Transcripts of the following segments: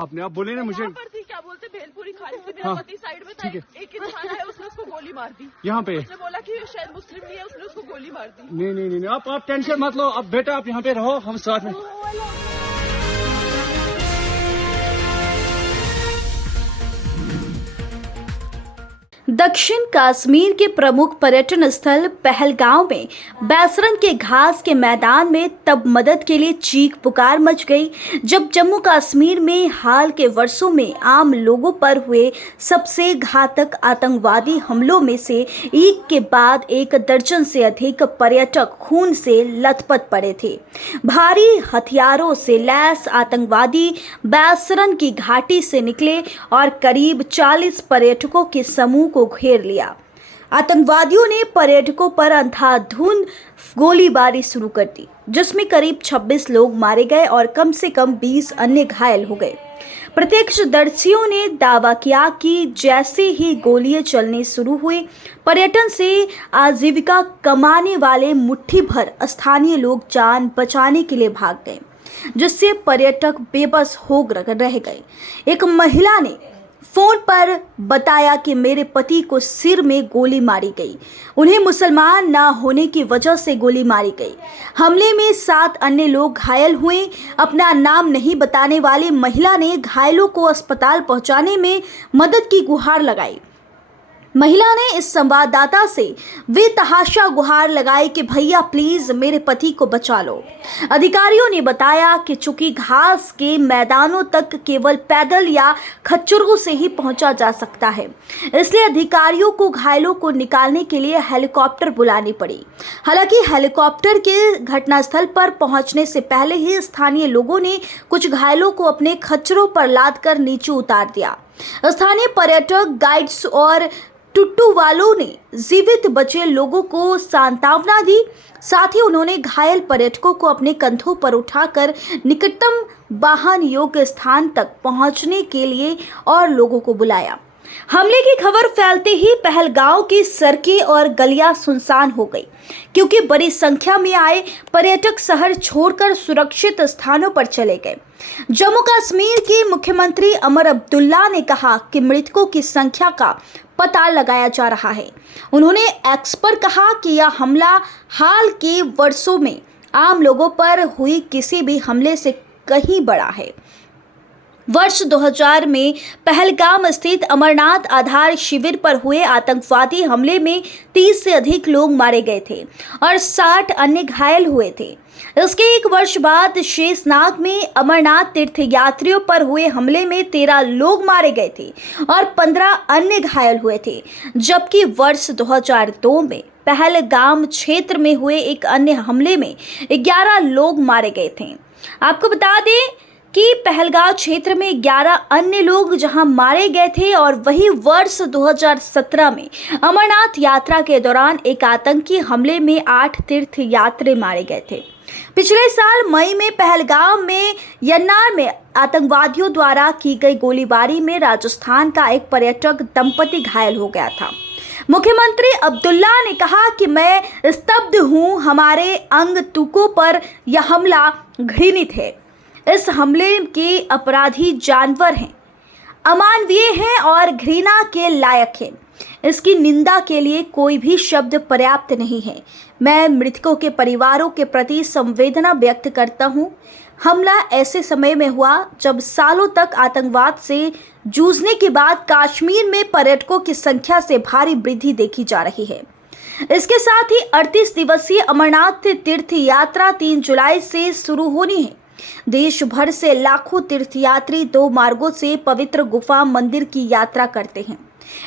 आपने आप बोले ना मुझे पर थी, क्या बोलते भेलपुरी खाने से मेरा पति साइड में था, एक इंसान है उसने उसको गोली मार दी। यहाँ पे उसने बोला कि शायद मुस्लिम नहीं है, उसने उसको गोली मार दी। नहीं, आप टेंशन मत लो। अब बेटा आप यहाँ पे रहो, हम साथ में। दक्षिण कश्मीर के प्रमुख पर्यटन स्थल पहलगांव में बैसरन के घास के मैदान में तब मदद के लिए चीख पुकार मच गई जब जम्मू कश्मीर में हाल के वर्षों में आम लोगों पर हुए सबसे घातक आतंकवादी हमलों में से एक के बाद एक दर्जन से अधिक पर्यटक खून से लथपथ पड़े थे। भारी हथियारों से लैस आतंकवादी बैसरन की घाटी से निकले और करीब 40 पर्यटकों के समूह को घेर लिया। आतंकवादियों ने पर्यटकों पर अंधाधुंध गोलीबारी शुरू कर दी, जिसमें करीब 26 लोग मारे गए और कम से कम 20 अन्य घायल हो गए। प्रत्यक्षदर्शियों ने दावा किया कि जैसे ही गोलियां चलने शुरू हुई, पर्यटन से आजीविका कमाने वाले मुट्ठी भर स्थानीय लोग जान बचाने के लिए भाग गए, जिससे पर्यटक बेबस हो रह गए। एक महिला ने फोन पर बताया कि मेरे पति को सिर में गोली मारी गई, उन्हें मुसलमान ना होने की वजह से गोली मारी गई। हमले में 7 अन्य लोग घायल हुए। अपना नाम नहीं बताने वाली महिला ने घायलों को अस्पताल पहुंचाने में मदद की गुहार लगाई। महिला ने इस संवाददाता से बेतहाशा गुहार लगाई कि भैया प्लीज मेरे पति को बचा लो। अधिकारियों ने बताया कि चूंकि घास के मैदानों तक केवल पैदल या खच्चरों से ही पहुंचा जा सकता है, इसलिए अधिकारियों को घायलों को निकालने के लिए हेलीकॉप्टर बुलानी पड़ी। हालांकि हेलीकॉप्टर के घटनास्थल पर पहुंचने से पहले ही स्थानीय लोगों ने कुछ घायलों को अपने खच्चरों पर लादकर नीचे उतार दिया। स्थानीय पर्यटक गाइड्स और टुट्टू वालों ने जीवित बचे लोगों को सांत्वना दी। साथ ही उन्होंने घायल पर्यटकों को अपने कंधों पर उठाकर निकटतम वाहन योग्य स्थान तक पहुंचने के लिए और लोगों को बुलाया। हमले की खबर फैलते ही पहलगांव की सड़कें और गलियां सुनसान हो गई, क्योंकि बड़ी संख्या में आए पर्यटक शहर छोड़कर सुरक्षित स्थानों पर चले गए। जम्मू कश्मीर के मुख्यमंत्री उमर अब्दुल्ला ने कहा कि मृतकों की संख्या का पता लगाया जा रहा है। उन्होंने एक्स पर कहा कि यह हमला हाल के वर्षों में आम लोगों पर हुई किसी भी हमले से कहीं बड़ा है। वर्ष 2000 में पहलगाम स्थित अमरनाथ आधार शिविर पर हुए आतंकवादी हमले में 30 से अधिक लोग मारे गए थे और 60 अन्य घायल हुए थे। इसके एक वर्ष बाद शेषनाग में अमरनाथ तीर्थयात्रियों पर हुए हमले में 13 लोग मारे गए थे और 15 अन्य घायल हुए थे, जबकि वर्ष 2002 में पहलगाम क्षेत्र में हुए एक अन्य हमले में 11 लोग मारे गए थे। आपको बता दें कि पहलगाम क्षेत्र में 11 अन्य लोग जहां मारे गए थे और वही वर्ष 2017 में अमरनाथ यात्रा के दौरान एक आतंकी हमले में 8 तीर्थयात्री मारे गए थे। पिछले साल मई में पहलगाम में यन्नार में आतंकवादियों द्वारा की गई गोलीबारी में राजस्थान का एक पर्यटक दंपति घायल हो गया था। मुख्यमंत्री अब्दुल्ला ने कहा कि मैं स्तब्ध हूं, हमारे अंग तुकों पर यह हमला घृणित है। इस हमले के अपराधी जानवर हैं, अमानवीय हैं और घृणा के लायक हैं। इसकी निंदा के लिए कोई भी शब्द पर्याप्त नहीं है। मैं मृतकों के परिवारों के प्रति संवेदना व्यक्त करता हूं। हमला ऐसे समय में हुआ जब सालों तक आतंकवाद से जूझने के बाद कश्मीर में पर्यटकों की संख्या से भारी वृद्धि देखी जा रही है। इसके साथ ही 38 दिवसीय अमरनाथ तीर्थ यात्रा 3 जुलाई से शुरू होनी है। देश भर से लाखों तीर्थयात्री 2 मार्गों से पवित्र गुफा मंदिर की यात्रा करते हैं।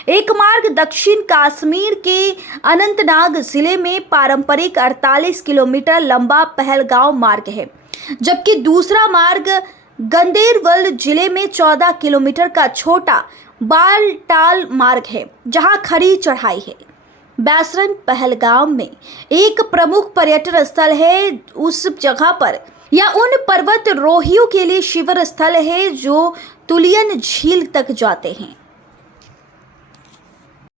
एक मार्ग दक्षिण कश्मीर के अनंतनाग जिले में पारंपरिक 48 किलोमीटर लंबा पहलगांव मार्ग है, जबकि दूसरा मार्ग गंदेरबल जिले में 14 किलोमीटर का छोटा बालटाल मार्ग है, जहां खड़ी चढ़ाई है। बैसरन पहलगाम में एक प्रमुख पर्यटन स्थल है। उस जगह पर या उन पर्वत रोहियों के लिए शिविर स्थल है जो तुलियन झील तक जाते हैं।